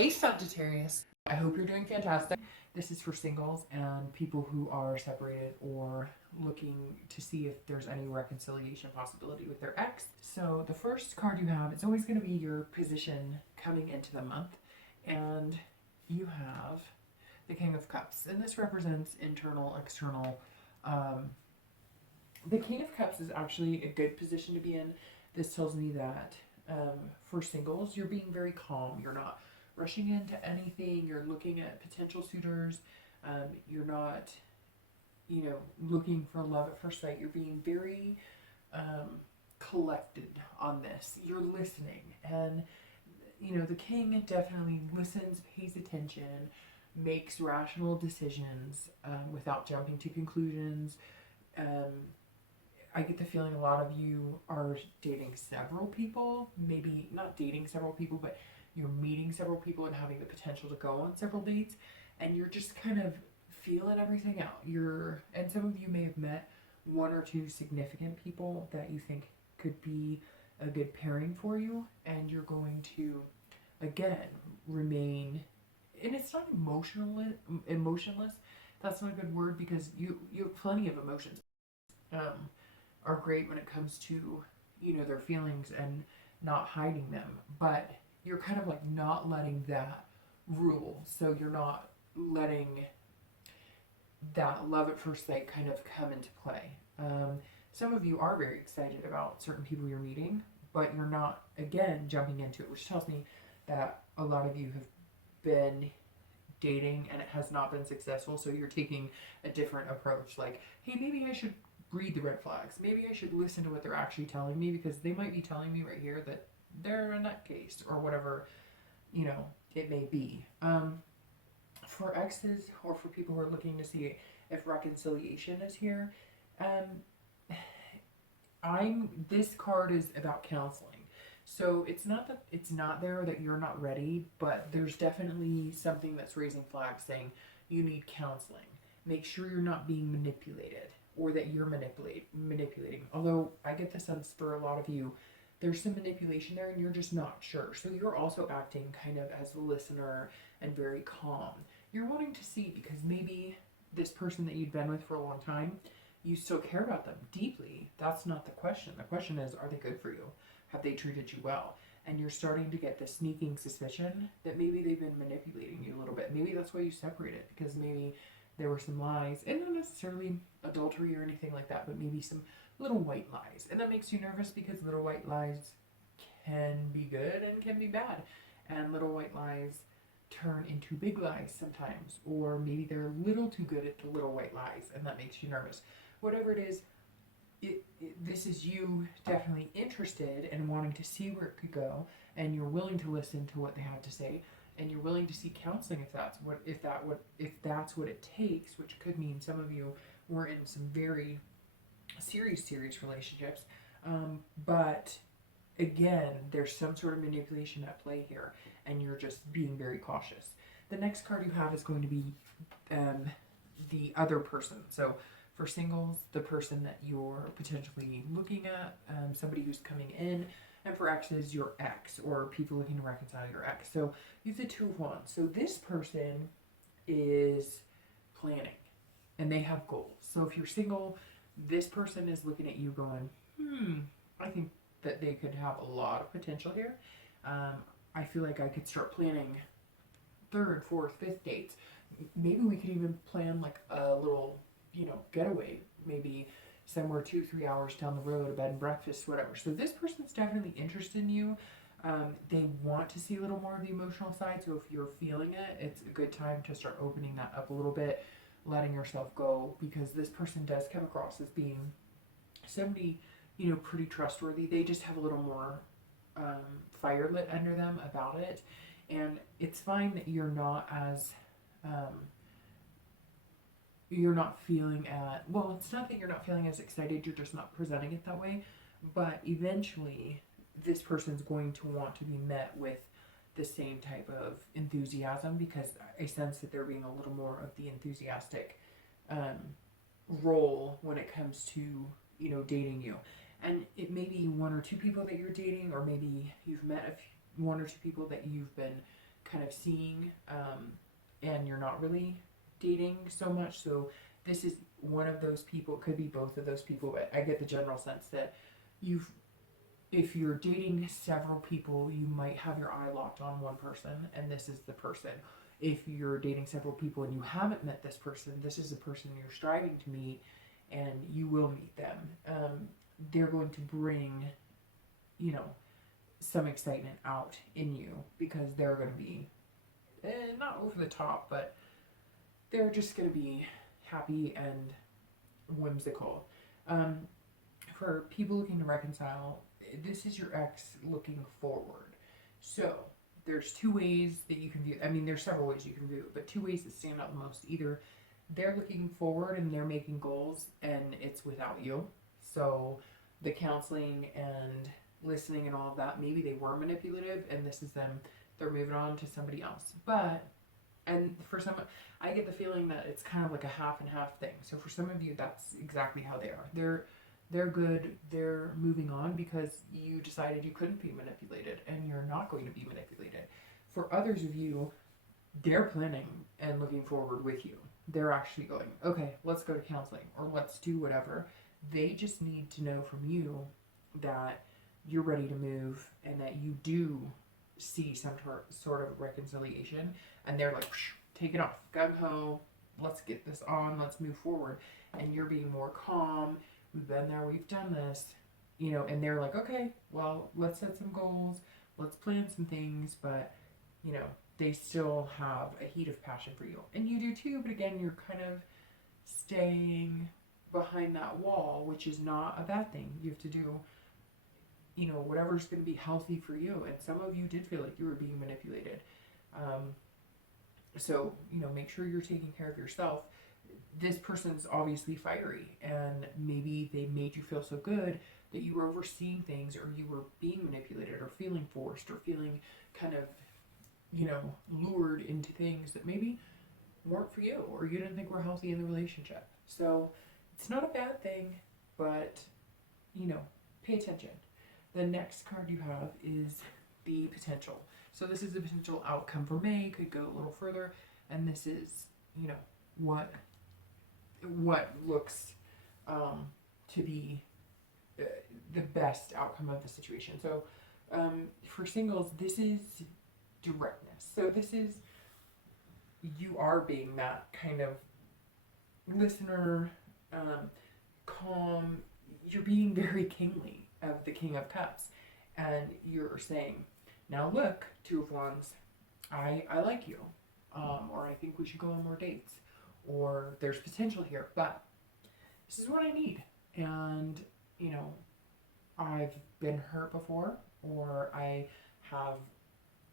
Hey Sagittarius, I hope you're doing fantastic. This is for singles and people who are separated or looking to see if there's any reconciliation possibility with their ex. So the first card you have is always going to be your position coming into the month, and you have the King of Cups, and this represents internal, external. The King of Cups is actually a good position to be in. This tells me that for singles, you're being very calm. You're not rushing into anything. You're looking at potential suitors. You're not, looking for love at first sight. You're being very collected on this. You're listening. And, the king definitely listens, pays attention, makes rational decisions without jumping to conclusions. I get the feeling a lot of you are dating several people, maybe not dating several people, but you're meeting several people and having the potential to go on several dates, and you're just kind of feeling everything out. And some of you may have met one or two significant people that you think could be a good pairing for you, and you're going to, again, remain, and it's not emotionless. That's not a good word because you have plenty of emotions. Are great when it comes to, their feelings and not hiding them. But you're kind of like not letting that rule. So you're not letting that love at first sight kind of come into play. Some of you are very excited about certain people you're meeting, but you're not, again, jumping into it, which tells me that a lot of you have been dating and it has not been successful. So you're taking a different approach. Like, hey, maybe I should read the red flags. Maybe I should listen to what they're actually telling me, because they might be telling me right here that they're a nutcase or whatever, it may be. For exes or for people who are looking to see if reconciliation is here, this card is about counseling. So it's not that it's not there that you're not ready, but there's definitely something that's raising flags saying you need counseling. Make sure you're not being manipulated, or that you're manipulating. Although I get the sense for a lot of you, there's some manipulation there and you're just not sure. So you're also acting kind of as a listener and very calm. You're wanting to see, because maybe this person that you've been with for a long time, you still care about them deeply. That's not the question. The question is, are they good for you? Have they treated you well? And you're starting to get the sneaking suspicion that maybe they've been manipulating you a little bit. Maybe that's why you separated, because maybe there were some lies, and not necessarily adultery or anything like that, but maybe some little white lies. And that makes you nervous, because little white lies can be good and can be bad. And little white lies turn into big lies sometimes, or maybe they're a little too good at the little white lies, and that makes you nervous. Whatever it is, this is you definitely interested and wanting to see where it could go, and you're willing to listen to what they have to say, and you're willing to seek counseling if that's what it takes, which could mean some of you were in some very serious relationships. But again, there's some sort of manipulation at play here, and you're just being very cautious. The next card you have is going to be the other person. So for singles, the person that you're potentially looking at, somebody who's coming in. And for exes, your ex, or people looking to reconcile your ex. So you have the Two of Wands. So this person is planning, and they have goals. So if you're single, this person is looking at you going, I think that they could have a lot of potential here. I feel like I could start planning 3rd, 4th, 5th dates. Maybe we could even plan like a little, getaway, maybe somewhere 2-3 hours down the road, a bed and breakfast, whatever. So this person's definitely interested in you. They want to see a little more of the emotional side. So if you're feeling it, it's a good time to start opening that up a little bit, letting yourself go, because this person does come across as being somebody, pretty trustworthy. They just have a little more fire lit under them about it. And it's fine that you're not as you're not feeling it's not that you're not feeling as excited, you're just not presenting it that way. But eventually, this person's going to want to be met with the same type of enthusiasm, because I sense that they're being a little more of the enthusiastic role when it comes to, dating you. And it may be 1 or 2 people that you're dating, or maybe you've met 1 or 2 people that you've been kind of seeing, and you're not really dating so much. So this is one of those people. It could be both of those people, but I get the general sense that if you're dating several people, you might have your eye locked on one person, and this is the person. If you're dating several people and you haven't met this person, this is the person you're striving to meet, and you will meet them. They're going to bring, some excitement out in you, because they're going to be not over the top, but they're just going to be happy and whimsical. For people looking to reconcile, this is your ex looking forward. So there's two ways that you can view. I mean, there's several ways you can view it, but two ways that stand out the most. Either they're looking forward and they're making goals, and it's without you. So the counseling and listening and all of that, maybe they were manipulative, and this is them. They're moving on to somebody else. And for some, I get the feeling that it's kind of like a half and half thing. So for some of you, that's exactly how they are. They're good. They're moving on because you decided you couldn't be manipulated, and you're not going to be manipulated. For others of you, they're planning and looking forward with you. They're actually going, okay, let's go to counseling, or let's do whatever. They just need to know from you that you're ready to move, and that you do see some sort of reconciliation, and they're like, take it off, gung-ho, let's get this on, let's move forward. And you're being more calm. We've been there, we've done this, and they're like, okay, well, let's set some goals, let's plan some things, but, they still have a heat of passion for you. And you do too, but again, you're kind of staying behind that wall, which is not a bad thing. You have to do, whatever's going to be healthy for you. And some of you did feel like you were being manipulated. So, make sure you're taking care of yourself. This person's obviously fiery, and maybe they made you feel so good that you were overseeing things, or you were being manipulated, or feeling forced, or feeling kind of, lured into things that maybe weren't for you, or you didn't think were healthy in the relationship. So it's not a bad thing, but, pay attention. The next card you have is the potential. So this is the potential outcome for May, could go a little further, and this is, what looks to be the best outcome of the situation. So for singles, this is directness. So this is, you are being that kind of listener, calm. You're being very kingly of the King of Cups, and you're saying, now look, Two of Wands, I like you, or I think we should go on more dates, or there's potential here, but this is what I need. And, I've been hurt before, or I have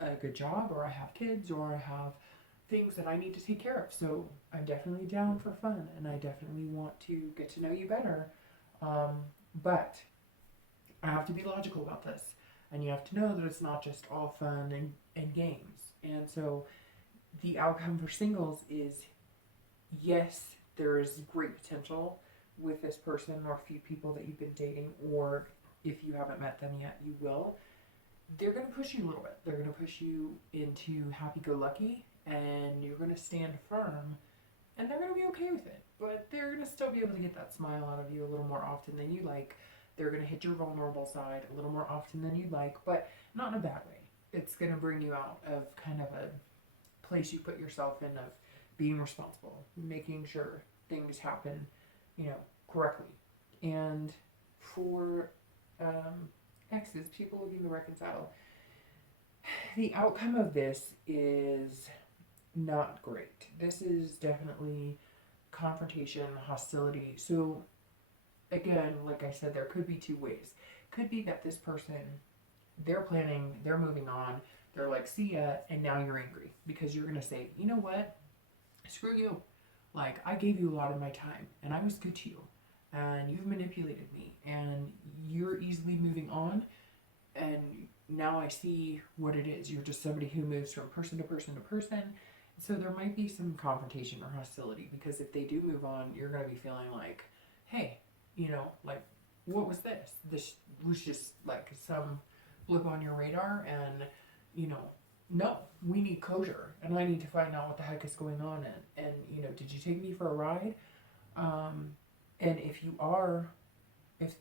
a good job, or I have kids, or I have things that I need to take care of. So I'm definitely down for fun, and I definitely want to get to know you better. But I have to be logical about this, and you have to know that it's not just all fun and games. And so the outcome for singles is, yes, there is great potential with this person or a few people that you've been dating, or if you haven't met them yet, you will. They're going to push you a little bit. They're going to push you into happy-go-lucky, and you're going to stand firm, and they're going to be okay with it. But they're going to still be able to get that smile out of you a little more often than you like. They're going to hit your vulnerable side a little more often than you'd like, but not in a bad way. It's going to bring you out of kind of a place you put yourself in of being responsible, making sure things happen, correctly. And for exes, people looking to reconcile, the outcome of this is not great. This is definitely confrontation, hostility. So again, like I said, there could be two ways. Could be that this person, they're planning, they're moving on, they're like, see ya, and now you're angry because you're going to say, you know what, screw you. Like, I gave you a lot of my time, and I was good to you, and you've manipulated me, and you're easily moving on, and now I see what it is. You're just somebody who moves from person to person to person. So there might be some confrontation or hostility, because if they do move on, you're going to be feeling like, hey, like, what was this? This was just like some blip on your radar, and, no, we need closure, and I need to find out what the heck is going on. And you know, did you take me for a ride? And if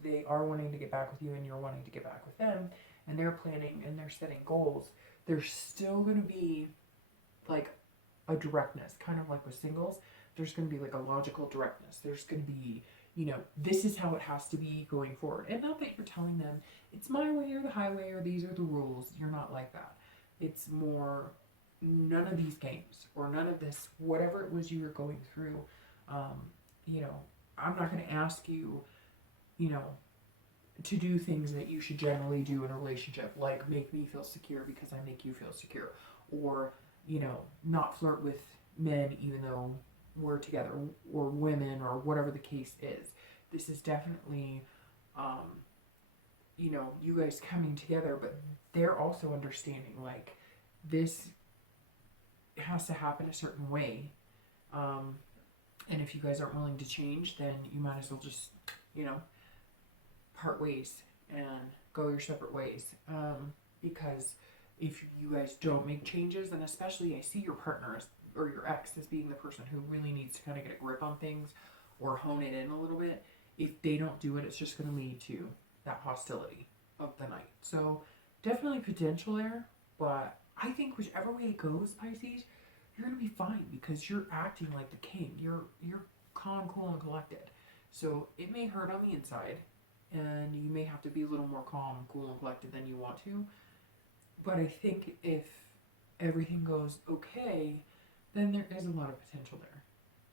they are wanting to get back with you and you're wanting to get back with them, and they're planning and they're setting goals, there's still going to be like a directness, kind of like with singles. There's going to be like a logical directness. There's going to be, you know, this is how it has to be going forward. And not that you're telling them it's my way or the highway or these are the rules. You're not like that. It's more none of these games or none of this, whatever it was you were going through. You know, I'm not going to ask you, you know, to do things that you should generally do in a relationship, like make me feel secure because I make you feel secure, or, you know, not flirt with men even though we're together, or women, or whatever the case is. This is definitely, you know, you guys coming together, but they're also understanding like this has to happen a certain way. And if you guys aren't willing to change, then you might as well just, you know, part ways and go your separate ways. Because if you guys don't make changes, and especially I see your partner or your ex as being the person who really needs to kind of get a grip on things or hone it in a little bit. If they don't do it, it's just going to lead to that hostility of the night. So definitely potential there, but I think whichever way it goes, Pisces, you're going to be fine because you're acting like the king. You're calm, cool, and collected. So it may hurt on the inside, and you may have to be a little more calm, cool, and collected than you want to. But I think if everything goes okay, then there is a lot of potential there.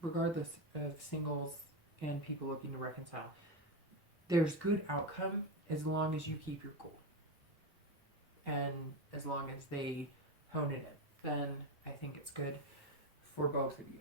Regardless of singles and people looking to reconcile, there's good outcome as long as you keep your cool. And as long as they hone it in, then I think it's good for both of you.